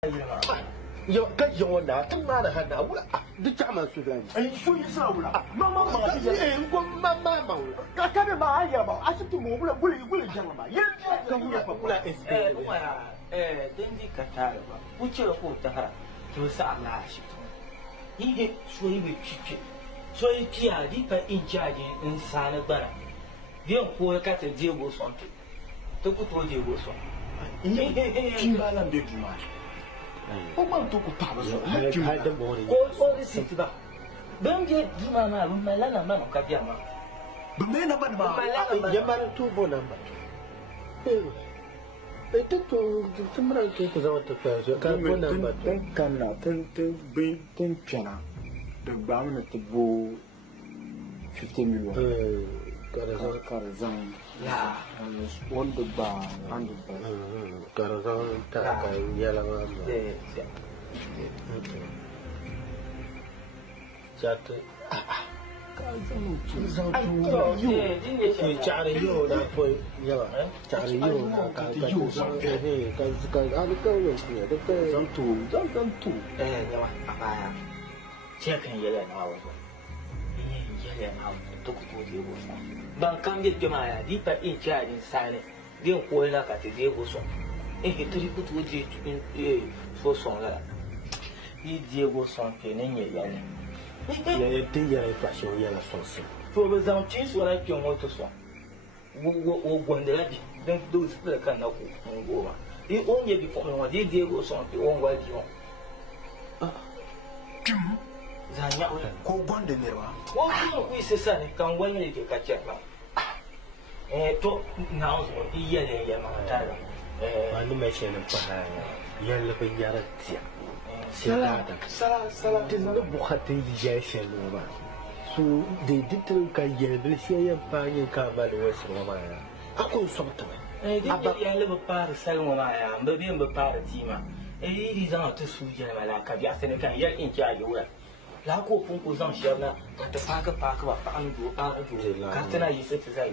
有个有拿，他妈的还拿不了，你家门随便。哎，所以是我了，妈妈忙的，我妈妈忙了，干的嘛呀嘛，还是就忙不了，我来讲了嘛，也刚不了不了不管啊，等你干他了嘛，我觉得我等下就是俺拉系统，因为所以会批评，所以第二礼拜一家人三了半了，连我干这结果双对，都不多结果双。金巴兰对住嘛。我们都不怕的时候，还得摸的。我的事情吧，本地你妈妈，我们来那嘛，我干爹嘛。不没那么嘛，也买了土不能买。哎，这都怎么能给不上这个？就干不能买。等干了，等被等骗了，等把我们的不50 million。Karazan ya one the bar and the bar Karazan tak kaya lah jatuh cari you dah pun ya cari you dah kaya ni kan ada kau yang punya betul zantu ya嘛爸爸呀这肯也来拿我说也来拿我都不多给我说ban kan bi jama ya di pa in cha din sale di ko la ka ti di ko so tri ku tu di so so la di ko so ke ne ye ya ne ye ti ya pa so ya la so se to be zam tin so la ke mo to so wo gonde la di dan do su la kan na ku ngo ba di on ye bi fo no di ko so ke on wa di on zanya ko gonde ne ba ko ku ise sa ne kan wani ke ka cha ba to now iya ne ya ma ta da wani mai shi ne fa ya la bin yara tiya sala tin da bukhatin ya shi ne ba su da ditin ka ya bil shi ya fa yin ka ba da wasu ma ya akwai sabta di ya le ba par sal mo ma ya mbe bi mbe par ti ma ri zan ta su je ma la ka bi asene kan ya in kya yo la ko fun ko zan shi na ka ta fa ka ba fa an do ka tana yi sai ta zai